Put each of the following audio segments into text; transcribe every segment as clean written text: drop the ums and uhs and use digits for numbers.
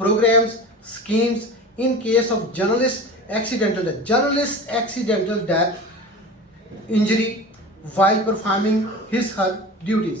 programs, schemes in case of journalist accidental death, injury while performing his/her duties।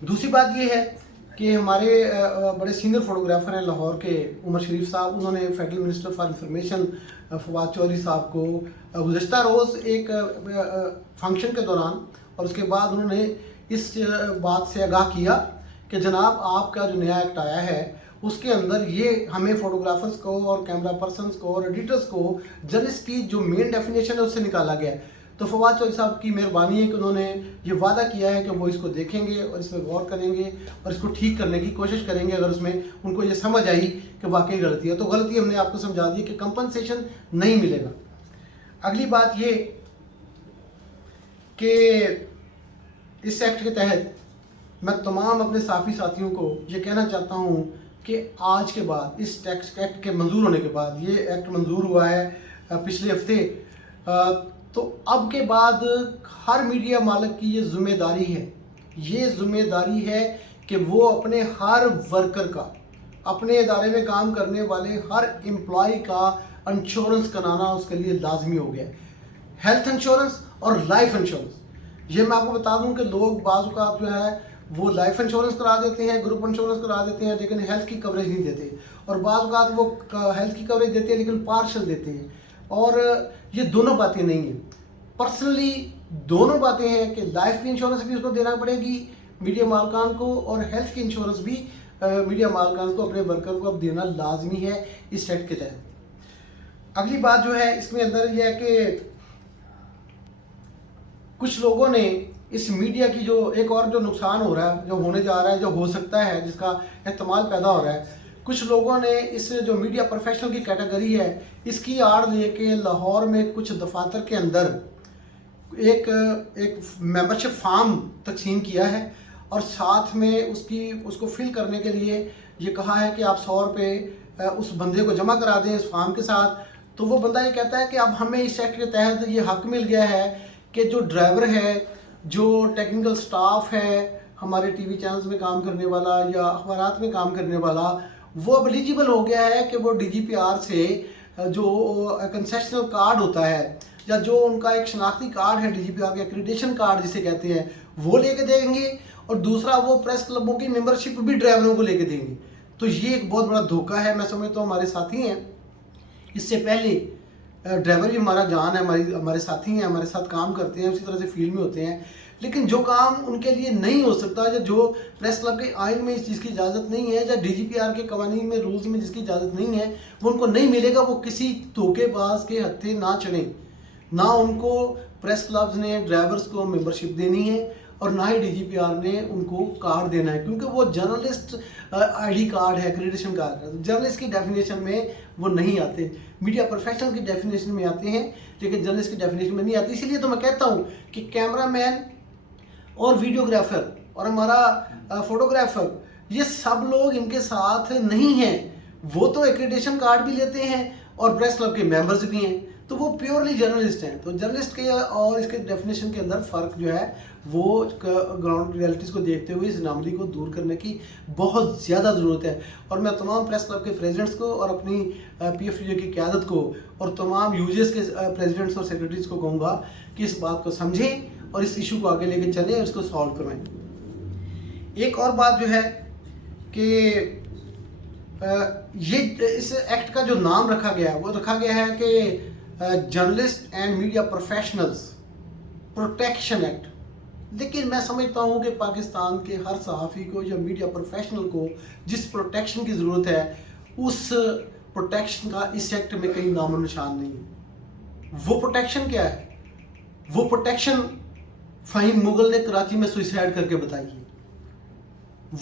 دوسری بات یہ ہے کہ ہمارے بڑے سینئر فوٹوگرافر ہیں لاہور کے عمر شریف صاحب، انہوں نے federal minister for information Fawad Chaudhry صاحب کو گزشتہ روز ایک فنکشن کے دوران اور اس کے بعد انہوں نے اس بات سے آگاہ کیا کہ جناب آپ کا جو نیا ایکٹ آیا ہے اس کے اندر یہ ہمیں فوٹوگرافرز کو اور کیمرہ پرسنز کو اور ایڈیٹرز کو جرنلسٹ کی جو مین ڈیفینیشن ہے اس سے نکالا گیا ہے۔ تو فواد چودھری صاحب کی مہربانی ہے کہ انہوں نے یہ وعدہ کیا ہے کہ وہ اس کو دیکھیں گے اور اس پہ غور کریں گے اور اس کو ٹھیک کرنے کی کوشش کریں گے اگر اس میں ان کو یہ سمجھ آئی کہ واقعی غلطی ہے۔ تو غلطی ہم نے آپ کو سمجھا دی کہ کمپنسیشن نہیں ملے گا۔ اگلی بات یہ کہ اس ایکٹ کے تحت میں تمام اپنے صحافی ساتھیوں کو یہ کہنا چاہتا ہوں کہ آج کے بعد اس ایکٹ کے منظور ہونے کے بعد، یہ ایکٹ منظور ہوا ہے پچھلے ہفتے، تو اب کے بعد ہر میڈیا مالک کی یہ ذمہ داری ہے کہ وہ اپنے ہر ورکر کا، اپنے ادارے میں کام کرنے والے ہر امپلائی کا انشورنس کرانا اس کے لیے لازمی ہو گیا ہے۔ ہیلتھ انشورنس اور لائف انشورنس، یہ میں آپ کو بتا دوں کہ لوگ بعض اوقات جو ہے وہ لائف انشورنس کرا دیتے ہیں، گروپ انشورنس کرا دیتے ہیں، لیکن ہیلتھ کی کوریج نہیں دیتے، اور بعض اوقات وہ ہیلتھ کی کوریج دیتے ہیں لیکن پارشل دیتے ہیں، اور یہ دونوں باتیں نہیں ہیں۔ پرسنلی دونوں باتیں ہیں کہ لائف کی انشورنس بھی اس کو دینا پڑے گی میڈیا مالکان کو، اور ہیلتھ کی انشورنس بھی میڈیا مالکان کو اپنے ورکر کو اب دینا لازمی ہے اس ایکٹ کے تحت۔ اگلی بات جو ہے اس میں اندر یہ ہے کہ کچھ لوگوں نے اس میڈیا کی جو ایک اور جو نقصان ہو رہا ہے، جو ہونے جا رہا ہے، جو ہو سکتا ہے، جس کا احتمال پیدا ہو رہا ہے، کچھ لوگوں نے اس جو میڈیا پروفیشنل کی کیٹیگری ہے اس کی آڑ لے کے لاہور میں کچھ دفاتر کے اندر ایک ممبرشپ فارم تقسیم کیا ہے، اور ساتھ میں اس کو فل کرنے کے لیے یہ کہا ہے کہ آپ 100 روپے اس بندے کو جمع کرا دیں اس فارم کے ساتھ۔ تو وہ بندہ یہ کہتا ہے کہ اب ہمیں اس ایکٹ کے تحت یہ حق مل گیا ہے کہ جو ڈرائیور ہے، جو ٹیکنیکل سٹاف ہے، ہمارے ٹی وی چینلز میں کام کرنے والا یا اخبارات میں کام کرنے والا، وہ اب ایلیجیبل ہو گیا ہے کہ وہ ڈی جی پی آر سے جو کنسیشنل کارڈ ہوتا ہے یا جو ان کا ایک شناختی کارڈ ہے ڈی جی پی آر کا ایکریڈیشن کارڈ جسے کہتے ہیں، وہ لے کے دیں گے، اور دوسرا وہ پریس کلبوں کی ممبرشپ بھی ڈرائیوروں کو لے کے دیں گے۔ تو یہ ایک بہت بڑا دھوکہ ہے، میں سمجھتا ہوں ہمارے ساتھی ہیں اس سے پہلے ڈرائیور بھی ہمارا جان ہے، ہمارے ساتھی ہیں، ہمارے ساتھ کام کرتے ہیں، اسی طرح سے فیلڈ میں ہوتے ہیں، لیکن جو کام ان کے لیے نہیں ہو سکتا یا جو پریس کلب کے آئین میں اس چیز کی اجازت نہیں ہے یا ڈی جی پی آر کے قوانین میں رولز میں جس کی اجازت نہیں ہے، وہ ان کو نہیں ملے گا، وہ کسی دھوکے باز کے ہتھے نہ چڑھیں۔ نہ ان کو پریس کلبز نے ڈرائیورز کو ممبرشپ دینی ہے اور نہ ہی ڈی جی پی آر نے ان کو کارڈ دینا ہے، کیونکہ وہ جرنلسٹ آئی ڈی کارڈ ہے، ایکریڈیشن کارڈ ہے، جرنلسٹ کی ڈیفینیشن میں وہ نہیں آتے، میڈیا پروفیشنل کی ڈیفینیشن میں آتے ہیں لیکن جرنلسٹ کی ڈیفینیشن میں نہیں آتی۔ اسی لیے تو میں کہتا ہوں کہ کیمرہ مین اور ویڈیوگرافر اور ہمارا فوٹوگرافر، یہ سب لوگ ان کے ساتھ نہیں ہیں، وہ تو ایکریڈیشن کارڈ بھی لیتے ہیں اور پریس کلب کے ممبرز بھی ہیں، تو وہ پیورلی جرنلسٹ ہیں۔ تو جرنلسٹ کے اور اس کے ڈیفینیشن کے اندر فرق جو ہے وہ گراؤنڈ ریالٹیز کو دیکھتے ہوئے اس ناملی کو دور کرنے کی بہت زیادہ ضرورت ہے، اور میں تمام پریس کلب کے پریزیڈنٹس کو اور اپنی پی ایف ٹی کی قیادت کو اور تمام یو جی ایس کے پریزیڈنٹس اور سیکرٹریز کو کہوں گا کہ اس بات کو سمجھیں اور اس ایشو کو آگے لے کے چلیں اور اس کو سالو کروائیں۔ ایک اور بات جو ہے کہ یہ اس ایکٹ کا جو نام رکھا گیا ہے وہ رکھا گیا ہے کہ journalist and media professionals protection act, لیکن میں سمجھتا ہوں کہ پاکستان کے ہر صحافی کو یا میڈیا پروفیشنل کو جس پروٹیکشن کی ضرورت ہے اس پروٹیکشن کا اس ایکٹ میں کہیں نام و نشان نہیں ہے۔ وہ پروٹیکشن کیا ہے؟ وہ پروٹیکشن فہیم مغل نے کراچی میں سوئسائڈ کر کے بتائی ہے۔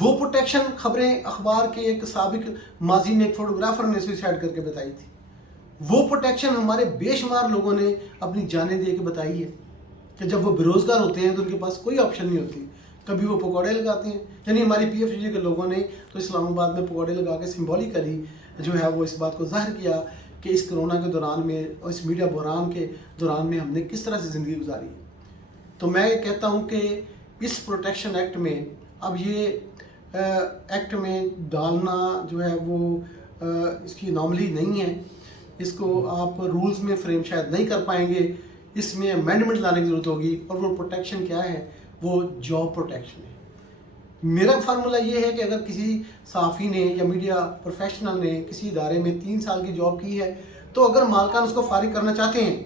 وہ پروٹیکشن خبریں اخبار کے ایک سابق ماضی میں ایک فوٹوگرافر نے سوئسائڈ کر کے بتائی تھی۔ وہ پروٹیکشن ہمارے بے شمار لوگوں نے اپنی جانیں دے کے بتائی ہے کہ جب وہ بے روزگار ہوتے ہیں تو ان کے پاس کوئی آپشن نہیں ہوتی، کبھی وہ پکوڑے لگاتے ہیں، یعنی ہماری پی ایف جی کے لوگوں نے تو اسلام آباد میں پکوڑے لگا کے سمبولیکلی جو ہے وہ اس بات کو ظاہر کیا کہ اس کرونا کے دوران میں اور اس میڈیا بحران کے دوران میں ہم نے کس طرح سے زندگی گزاری۔ تو میں کہتا ہوں کہ اس پروٹیکشن ایکٹ میں اب یہ ایکٹ میں ڈالنا جو ہے وہ اس کی نارملی نہیں ہے، اس کو آپ رولز میں فریم شاید نہیں کر پائیں گے، اس میں امینڈمنٹ لانے کی ضرورت ہوگی، اور وہ پروٹیکشن کیا ہے؟ وہ جاب پروٹیکشن ہے۔ میرا فارمولہ یہ ہے کہ اگر کسی صحافی نے یا میڈیا پروفیشنل نے کسی ادارے میں 3 سال کی جاب کی ہے تو اگر مالکان اس کو فارغ کرنا چاہتے ہیں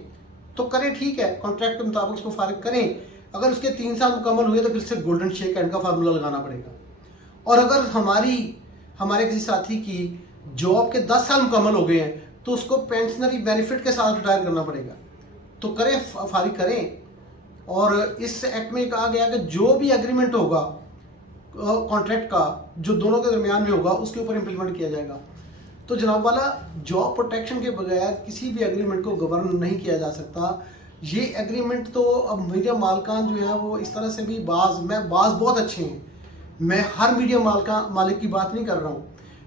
تو کریں، ٹھیک ہے، کانٹریکٹ کے مطابق اس کو فارغ کریں. اگر اس کے 3 سال مکمل ہوئے تو پھر سے گولڈن شیک ہینڈ کا فارمولہ لگانا پڑے گا. اور اگر ہمارے کسی ساتھی کی جاب کے 10 سال مکمل ہو گئے ہیں تو اس کو پینشنری بینیفٹ کے ساتھ ریٹائر کرنا پڑے گا. تو کریں، فارغ کریں. اور اس ایکٹ میں کہا گیا کہ جو بھی ایگریمنٹ ہوگا کانٹریکٹ کا جو دونوں کے درمیان میں ہوگا اس کے اوپر امپلیمنٹ کیا جائے گا. تو جناب والا، جاب پروٹیکشن کے بغیر کسی بھی ایگریمنٹ کو گورن نہیں کیا جا سکتا. یہ ایگریمنٹ تو اب میڈیا مالکان جو ہے وہ اس طرح سے بھی بعض بہت اچھے ہیں. میں ہر میڈیا مالک کی بات نہیں کر رہا ہوں.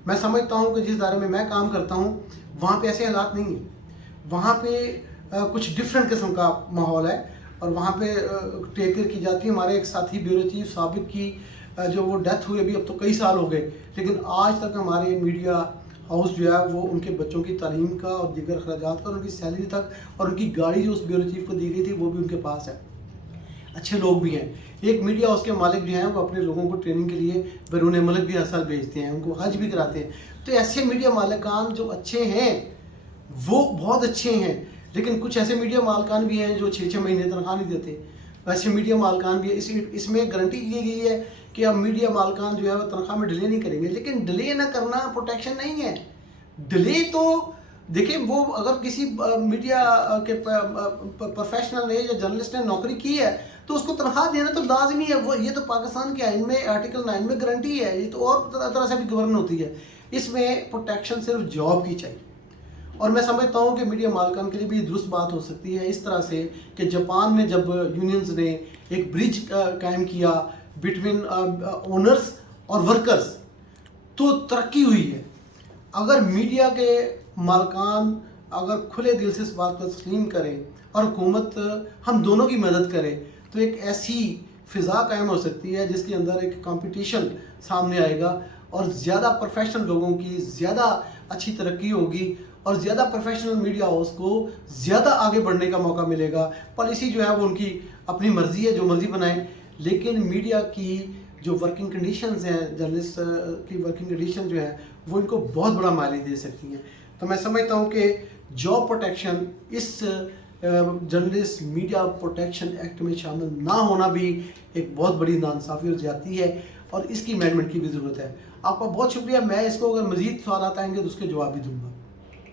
میں سمجھتا ہوں کہ جس ادارے میں کام کرتا ہوں وہاں پہ ایسے حالات نہیں ہیں. وہاں پہ کچھ ڈفرینٹ قسم کا ماحول ہے اور وہاں پہ ٹیک کیئر کی جاتی ہے. ہمارے ایک ساتھی بیورو چیف سابق کی جو وہ ڈیتھ ہوئی ابھی، اب تو کئی سال ہو گئے، لیکن آج تک ہمارے میڈیا ہاؤس جو ہے وہ ان کے بچوں کی تعلیم کا اور دیگر اخراجات کا اور ان کی سیلری تک اور ان کی گاڑی جو اس بیورو چیف کو دی گئی تھی وہ بھی ان کے پاس ہے. اچھے لوگ بھی ہیں. ایک میڈیا ہاؤس کے مالک جو ہیں وہ اپنے لوگوں کو ٹریننگ کے لیے بیرون ملک بھی ہر سال بھیجتے ہیں، ان کو حج بھی کراتے ہیں. تو ایسے میڈیا مالکان جو اچھے ہیں وہ بہت اچھے ہیں. لیکن کچھ ایسے میڈیا مالکان بھی ہیں جو 6 مہینے تنخواہ نہیں دیتے. ایسے میڈیا مالکان بھی اس میں گارنٹی کی گئی ہے کہ اب میڈیا مالکان جو ہے وہ تنخواہ میں ڈیلے نہیں کریں گے. لیکن ڈیلے نہ کرنا پروٹیکشن نہیں ہے. ڈیلے تو دیکھیں، وہ اگر کسی میڈیا کے پروفیشنل نے یا جرنلسٹ نے نوکری کی ہے تو اس کو تنخواہ دینا تو لازمی ہے. وہ یہ تو پاکستان کے آئین میں آرٹیکل 9 میں گارنٹی ہے. یہ تو اور طرح سے بھی گورن ہوتی ہے. اس میں پروٹیکشن صرف جاب کی چاہیے. اور میں سمجھتا ہوں کہ میڈیا مالکان کے لیے بھی درست بات ہو سکتی ہے اس طرح سے کہ جاپان میں جب یونینز نے ایک برج قائم کیا بٹوین اونرز اور ورکرز تو ترقی ہوئی ہے. اگر میڈیا کے مالکان اگر کھلے دل سے اس بات کو تسلیم کریں اور حکومت ہم دونوں کی مدد کرے تو ایک ایسی فضا قائم ہو سکتی ہے جس کے اندر ایک کمپٹیشن سامنے آئے گا اور زیادہ پروفیشنل لوگوں کی زیادہ اچھی ترقی ہوگی اور زیادہ پروفیشنل میڈیا ہاؤس کو زیادہ آگے بڑھنے کا موقع ملے گا. پالیسی جو ہے وہ ان کی اپنی مرضی ہے، جو مرضی بنائیں، لیکن میڈیا کی جو ورکنگ کنڈیشنز ہیں، جرنلسٹ کی ورکنگ کنڈیشن جو ہے وہ ان کو بہت بڑا مائلیج دے سکتی ہیں. تو میں سمجھتا ہوں کہ جاب پروٹیکشن اس جرنلسٹ میڈیا پروٹیکشن ایکٹ میں شامل نہ ہونا بھی ایک بہت بڑی ناانصافی اور زیادتی ہے اور اس کی امینڈمنٹ کی بھی ضرورت ہے. آپ کا بہت شکریہ. میں اس کو اگر مزید سوالات آئیں گے تو اس کے جواب بھی دوں گا.